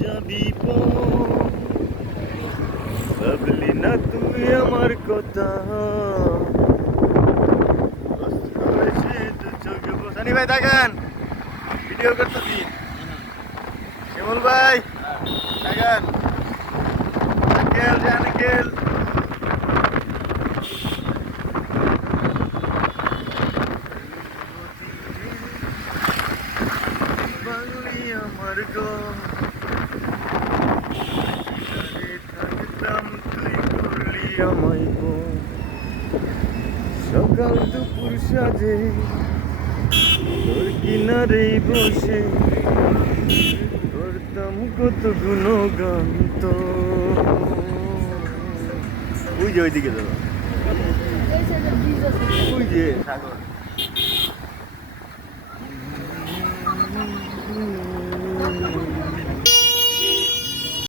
যাবি ভাবলি না তুমি আমার কথা সানি ভাই দেখেন ভিডিও করতেছি শিমুল ভাই দেখেন আঙ্কেল যে আঙ্কেল বাংলি আমার গো থাকতাম তুই করলি আমায় গো সকাল দুপুর সাজে তোর কিনারেই বসে করতাম কত গুণগান তো ওই যে ওইদিকে দাদা ওই যে সাগর